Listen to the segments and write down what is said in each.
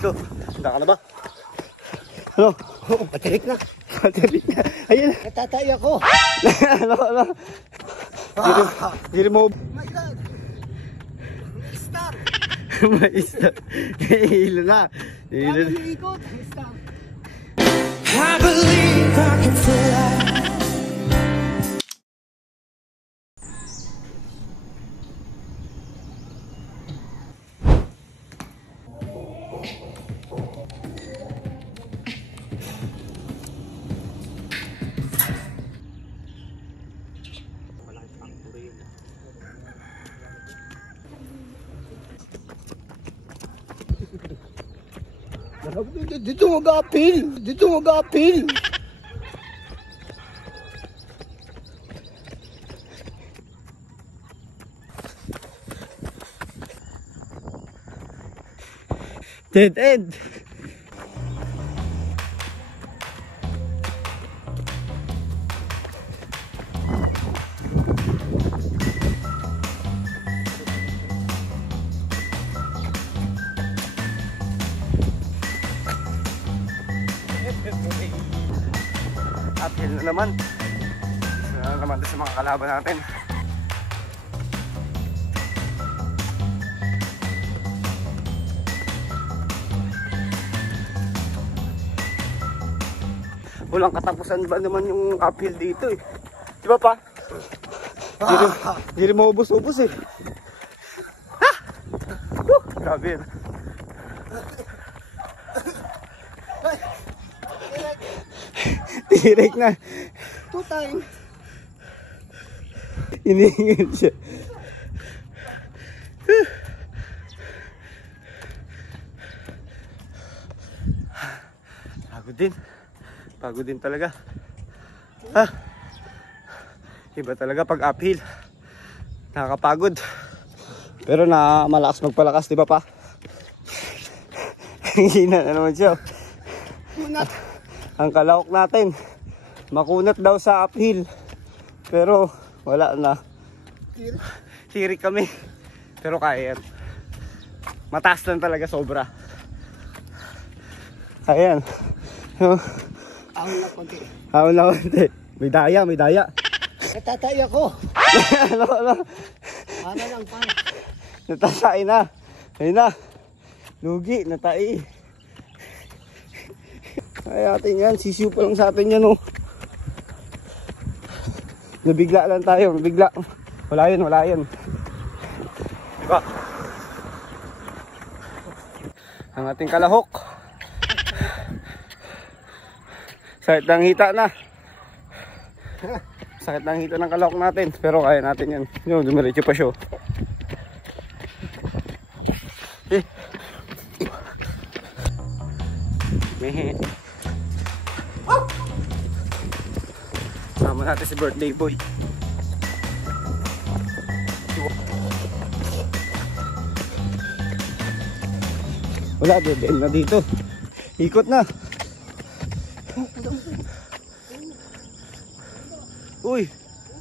go. Handa ka na ba? Ano? Oo, patirik na. Patirik na. Ayun. Natatay ako. Ano? Hindi mo. Oh my God. Stop. May stop. Hilo na. Hilo na. Ikot. Stop. I believe I can fly. Dito mag-apil. Dito mag-apil. Dead end. Uphill na naman. Isa na naman sa mga kalaban natin. Walang katapusan ba naman yung uphill dito eh. Di ba pa? Hindi rin maubos-ubos eh. Ah! Grabe. Tirek na. 2 times. Iniingit siya. Pagod din talaga. Iba talaga pag uphill. Nakakapagod. Pero malakas magpalakas, di ba pa? Hina na naman siya. Ang kalahok natin, makunat daw sa uphill. Pero wala na. Hirik kami. Pero kaya yan. Mataas lang talaga sobra. Ayan. Ahon na konti. Ahon na konti. May daya. Natatay ako. Ano? Para lang pa. Natatay na. Ayun na. Lugi, natay. Ay atin yan, sisiw pa lang sa atin yan oh. Nabigla lang tayo, nabigla. Wala yan. Diba? Ang ating kalahok. Sakit ng hita na. Sakit ng hita ng kalahok natin. Pero kaya natin yan. Yung dumiretso pa siya. Mehe. Sama natin si birthday boy. Wala, dead end na dito. Ikot na. Uy,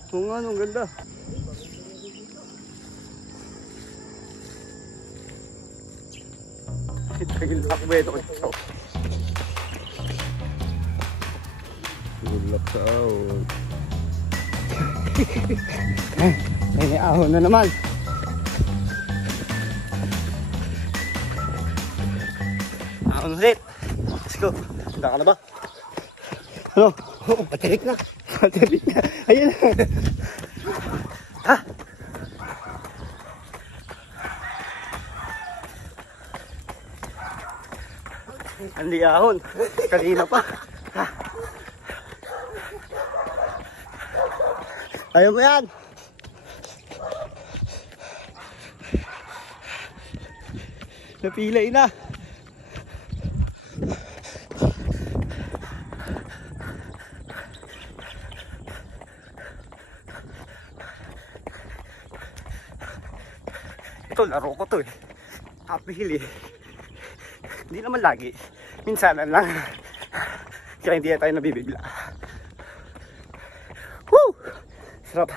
kung ano, ang ganda. Tagil ako ba ito? Gulak sa ahon. May ahon na naman. Ahon ulit. Let's go. Handa ka na ba? Ano? Oo, patirik na. Patirik na. Ayun. Ha? Hindi ahon. Kanina pa. Ha? Ayaw mo yan. Napilay na. Ito, laro ko to eh. Uphill eh. Hindi naman lagi. Minsanan lang. Kaya hindi tayo nabibigla. Woo! Sarap.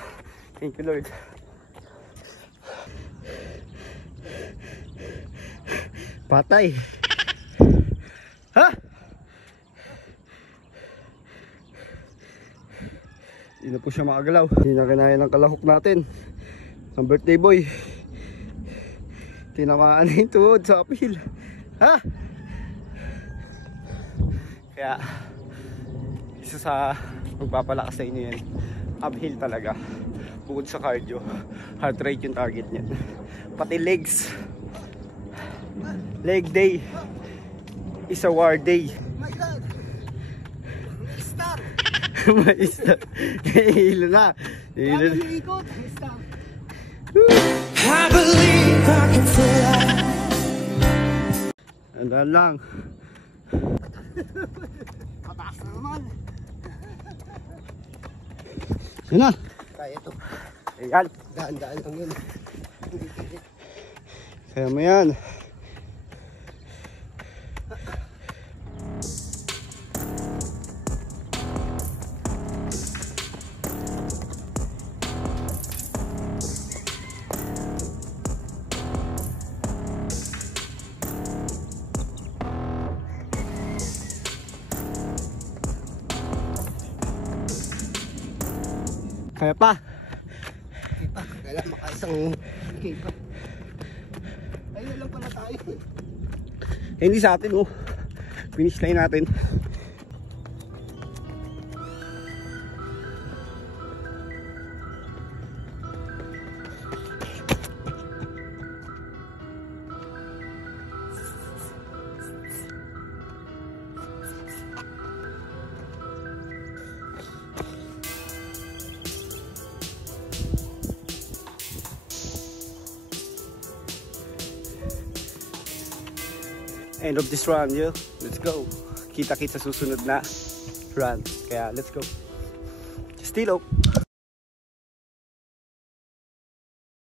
Thank you Lord. Patay. Hindi na po siya makagalaw. Hindi na kinaya ng kalahok natin. Ang birthday boy. Tinamaan na yung tuhod sa uphill. Ha? Kaya isa sa magpapalakas sa inyo yan, uphill talaga. Bukod sa cardio, heart rate yung target niyan. Pati legs. Leg day is a war day. My God! May star! May star. Hilo na. Hilo na. Ikot, may star. I believe I can fly. Andan lang. Mataas na naman. Yan na. Kaya to. Ayan. Daan-daan lang yun. Kaya mo yan. Kaya pa. Kipa. Kailan makaisang kipa. Ayun lang pala tayo. Hindi sa atin oh. Finish line natin. End of this run, yo. Let's go. Kita-kits sa susunod na run. Kaya let's go. Stilo.